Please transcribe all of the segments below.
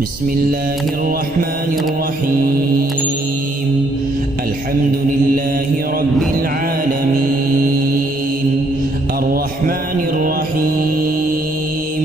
بسم الله الرحمن الرحيم. الحمد لله رب العالمين، الرحمن الرحيم،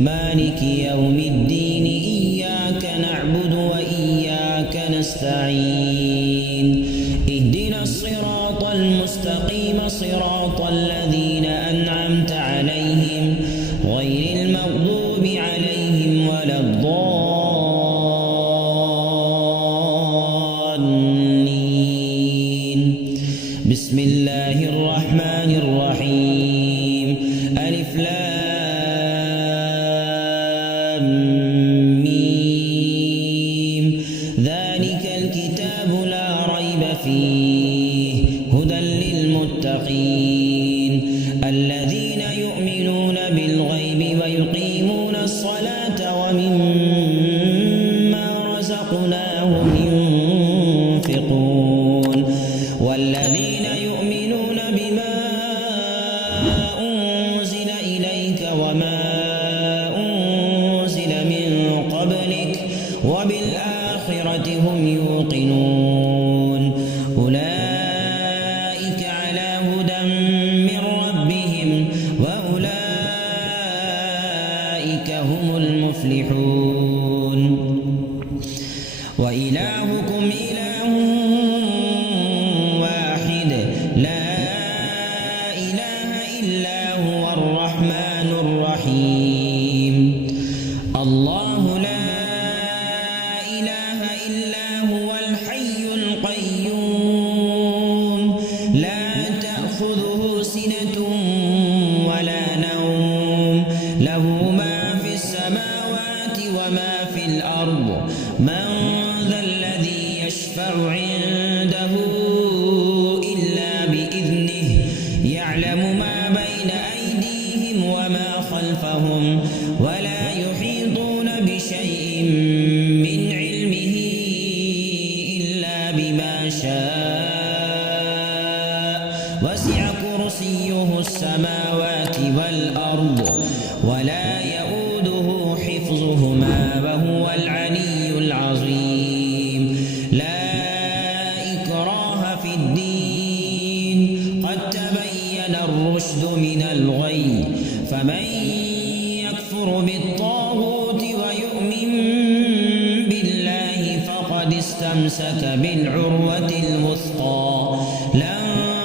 مالك يوم الدين. إياك نعبد وإياك نستعين. اهدنا الصراط المستقيم، صراط الذين أنعمت عليهم غير المغضوب عليهم ولا الضالين. بسم الله الرحمن الرحيم. ألف لام ميم. ذلك الكتاب لا ريب فيه هدى للمتقين الذين يؤمنون بالغيب ويقيمون الصلاة ومما رزقناهم ينفقون والذين يؤمنون بما أنزل إليك وما أنزل من قبلك وبالآخرة هم يوقنون. أولئك على هدى من ربهم وأولئك هم المفلحون. وإلهكم إله واحد لا إله إلا هو الرحمن الرحيم. الله لا إله إلا هو الحي القيوم، لا تأخذه سنة ولا نوم، له ما في السماوات وما في الأرض. من ذا الذي يشفع عنده إلا بإذنه، يعلم ما بين أيديهم وما خلفهم، ولا يحيطون بشيء من علمه إلا بما شاء. وسع كرسيه السماوات والأرض ولا يؤوده حفظهما وهو العلي العظيم. لا إكراه في الدين، قد تبين الرشد من الغي. فمن يكفر بالطاغوت ويؤمن بالله فقد استمسك بالعروة الوثقى لا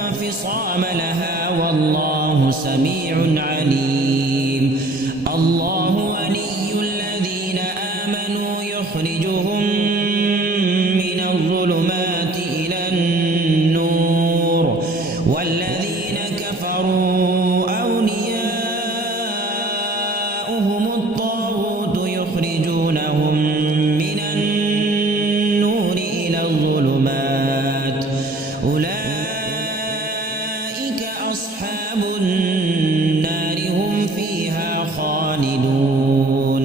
انفصام لها، والله سميع عليم. الله ولي الذين آمنوا يخرجهم من الظلمات إلى النور، والذين كفروا أولياؤهم الطاغوت يخرجونهم من النور إلى الظلمات. أولئك أصحاب النار هم فيها خالدون.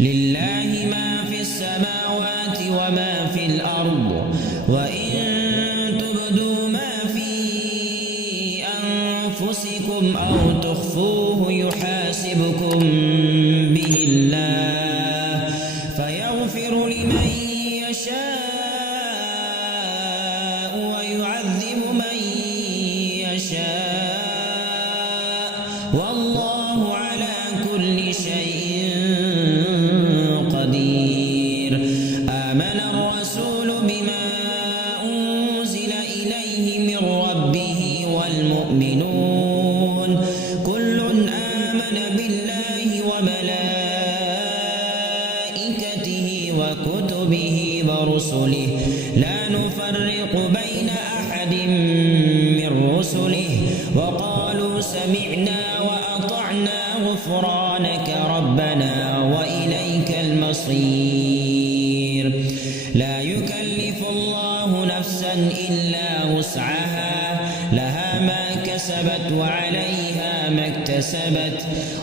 لله ما في السماوات وما في الأرض، وإن تبدوا ما في أنفسكم أو تخفوه يحاسبكم به الله، فيغفر لمن يشاء ويعذب من يشاء، والله على كل شيء قدير. آمن الرسول بما أنزل إليه من ربه والمؤمنون كل آمن بالله وملائكته وكتبه ورسله لا نفرق بين أحد من رسله، وقالوا سمعنا وأطعنا غفرانك ربنا وإليك المصير. لا يكلف الله نفسا إلا وسعها، لها ما كسبت وعليها ما اكتسبت.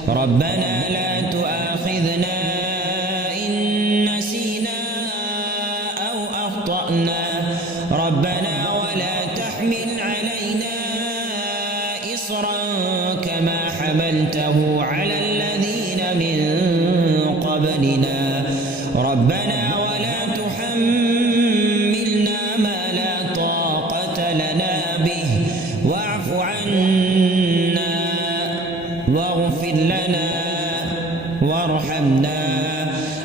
ربنا لا تؤاخذنا إن نسينا أو أخطأنا، ربنا ولا تحمل علينا إصرا كما حملته على الذين من قبلنا ربنا ولا تحملنا ما لا طاقة لنا به واعف عنا واغفر لنا وارحمنا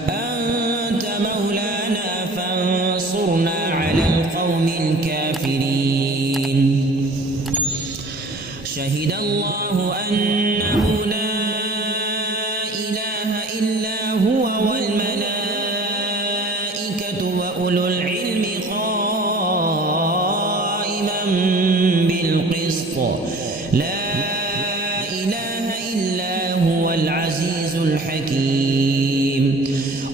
أنت مولانا فانصرنا على القوم الكافرين. شهد الله أنه لا إله إلا هو والملائكة وأولو العلم قائما بالقسط لا إله إلا هو العزيز الحكيم.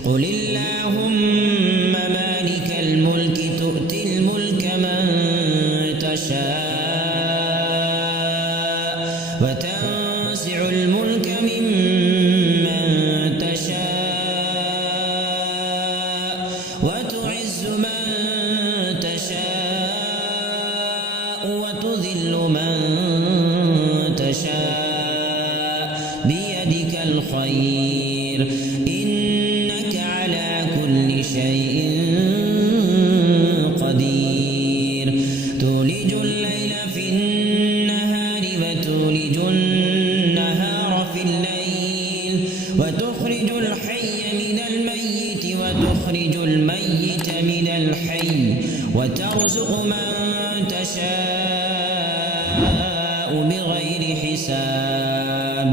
قل اللهم مالك الملك تؤتي الملك من تشاء وتنزع الملك ممن تشاء وتعز من تشاء وتذل من تشاء بيدك الخير إنك على كل شيء قدير. تولج الليل في النهار وتولج النهار في الليل وتخرج الحي من الميت وتخرج الميت من الحي وترزق من تشاء بغير حساب.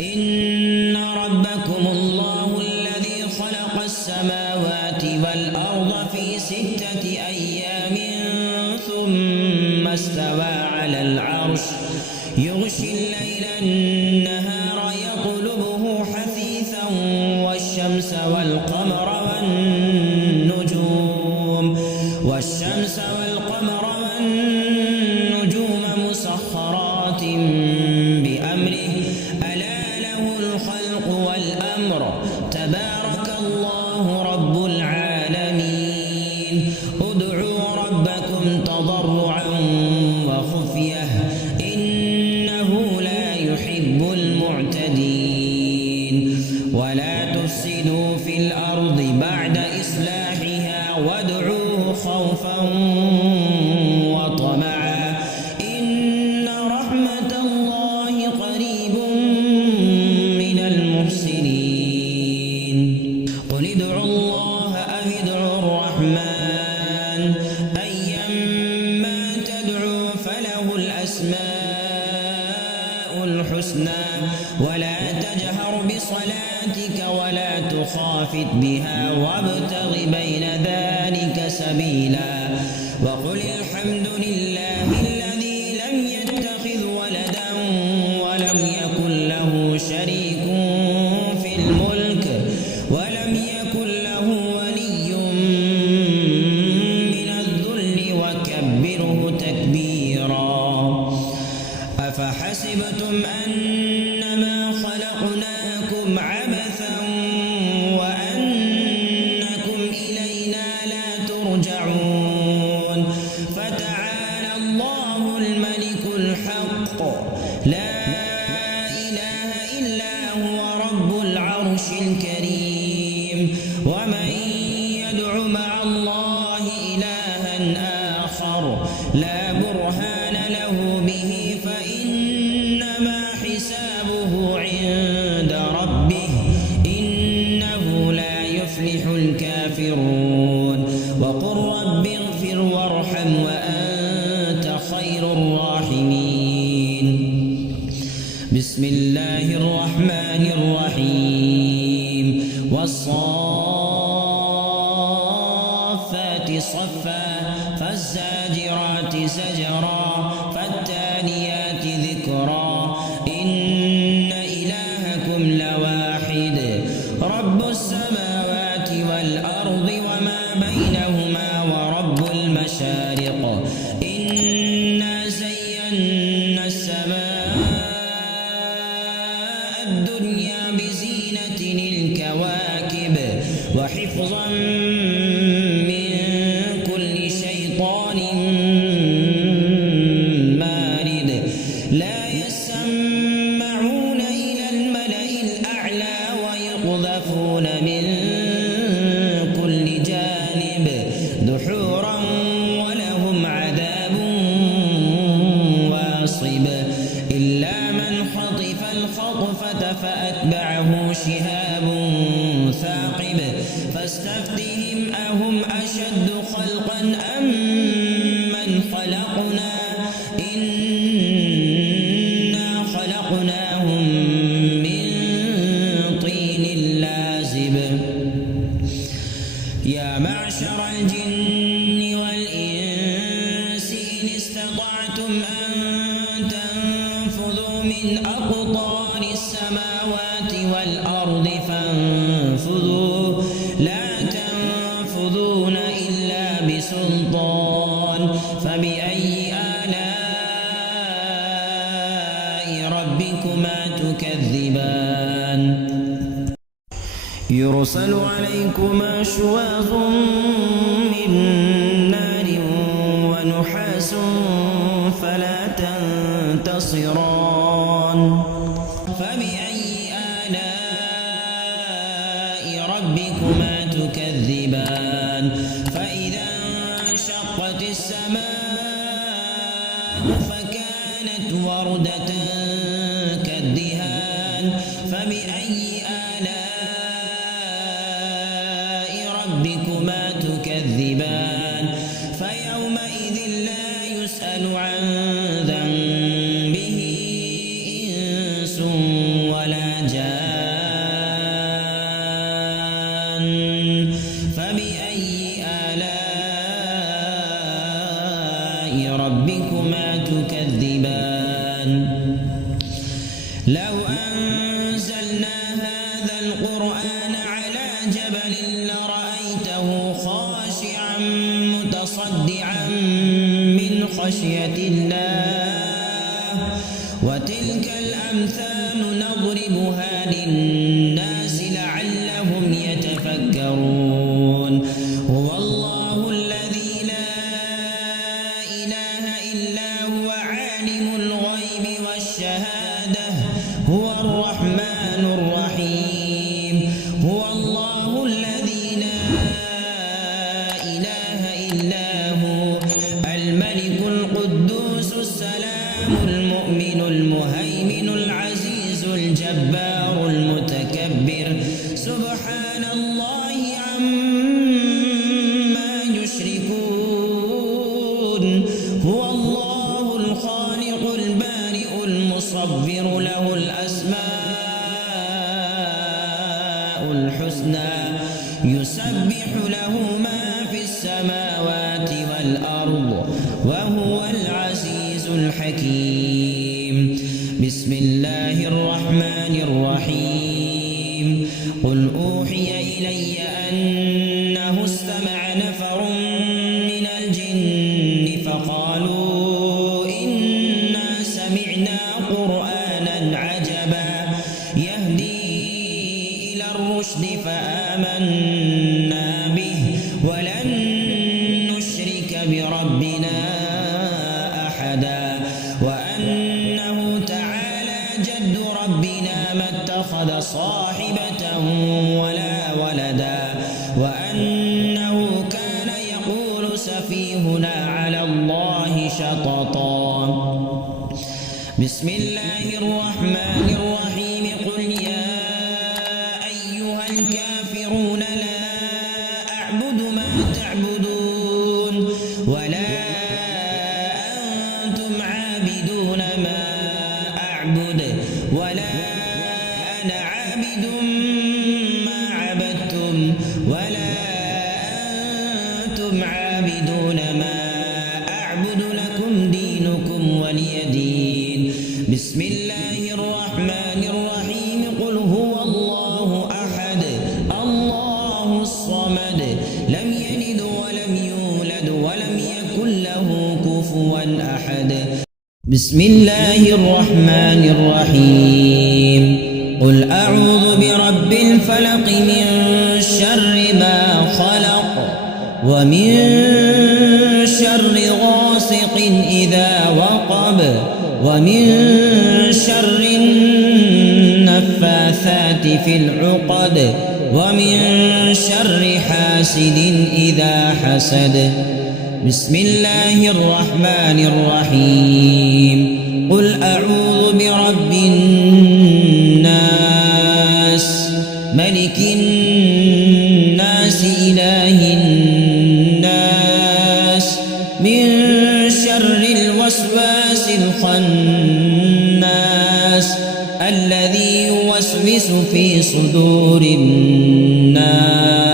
إن ربكم الله الذي خلق السماوات والأرض في 6 أيام ثم استوى على العرش يغشي الليل النهار يطلبه حثيثا والشمس والقمر والنجوم مسخرات بأمره ألا له الخلق والأمر تبارك الله رب العالمين. ادعوا ربكم تضرعا وخفية إنه لا يحب المعتدين. ولا تفسدوا في الأرض بعد إصلاحها وادعوه خوفا وطمعا إن رحمة الله قريب من المحسنين. قل ادعوا الله أو ادعوا الرحمن أيما تدعوا فله الأسماء الحسنى ولا تجهر بصلاتك ولا تخافت بها وابتغ بين ذلك سبيلا. وقل الحمد لله الذي لم يتخذ ولدا ولم يكن له شريك في الملك ولم يكن له ولي من الذل وكبره تكبيرا. أفحسبتم أنما خلقناكم عبثا وأنكم إلينا لا ترجعون. فتعالى الله الملك الحق لا إله إلا هو رب العرش الكريم. ومن يدع مع الله إلها آخر لا برهان له به فإنما حسابه عند ربه إنه لا يفلح الكافرون. وقل رب اغفر وارحم وأنت خير الراحمين. بسم الله الرحمن الرحيم. والصافات صفا فالزاجرات زجرا فالتاليات ذكرا إن إلهكم لواحد رب السماوات والأرض وما بينهما ورب المشارق. إنا زينا السماء الدنيا بزينة الكواكب وحفظا من كل شيطان مارد. لا يسمعون إلى الملأ الأعلى ويقذفون خلقناهم من طين لازب. يا معشر الجن والإنس إن استطعتم أن تنفذوا من أقطار السماوات والأرض فانفذوا لا تنفذون إلا بسلطان. فبأي آلاء ربكما تكذبان؟ يرسل عليكما شواظ من نار ونحاس فلا تنتصران. فبأي آلاء ربكما تكذبان؟ فإذا انشقت السماء فكانت وردة كالدهان. فبأي آلاء ربكما تكذبان؟ فيومئذ لا يسأل عن ذنبه إنس ولا جان. فبأي آلاء ربكما تكذبان؟ لو أنزلنا هذا القرآن على جبل لرأيته خاشعا متصدعا من خشية الله. وتلك الأمثال نضربها للناس لعلهم يتفكرون. هو الله الذي لا إله إلا هو عالم الغيب والشهادة هو الرحمن الرحيم. هو الله الذي لا إله إلا هو الملك القدوس السلام المؤمن المهيمن العزيز الجبار المتكبر سبحان الله عما يشركون. هو الله الخالق البارئ المصور له الأسماء الحسنى يسبح له ما في السماوات والأرض وهو العزيز الحكيم. بسم الله الرحمن الرحيم. قل أوحي إلي أنه استمع نفر من الجن فقالوا إنا سمعنا قرآنا عجبا يهدي إلى الرشد فآمنا به ولن نشرك بربنا أحدا. وأنه تعالى جد ربنا ما اتخذ صاحبة ولا ولدا. وأنه كان يقول سفيهنا على الله شططا. بسم الله الرحمن الرحيم. قل يا أيها الكافرون لا أعبد ما تعبدون ولا أنتم عابدون ما أعبد ولا أنا عابد ما عبدتم ولا أنتم عابدون ما أعبد لكم دينكم ولي دين. بسم الله الرحمن الرحيم. قل هو الله أحد الله الصمد لم يلد ولم يولد ولم يكن له كفوا أحد. بسم الله الرحمن الرحيم. قل أعوذ برب الفلق من شر ما خلق ومن شر غاسق إذا وقب ومن شر النفاثات في العقد ومن شر حاسد إذا حسد. بسم الله الرحمن الرحيم. قل أعوذ برب الناس ملك الناس إله الناس من الخناس الذي يوسوس في صدور الناس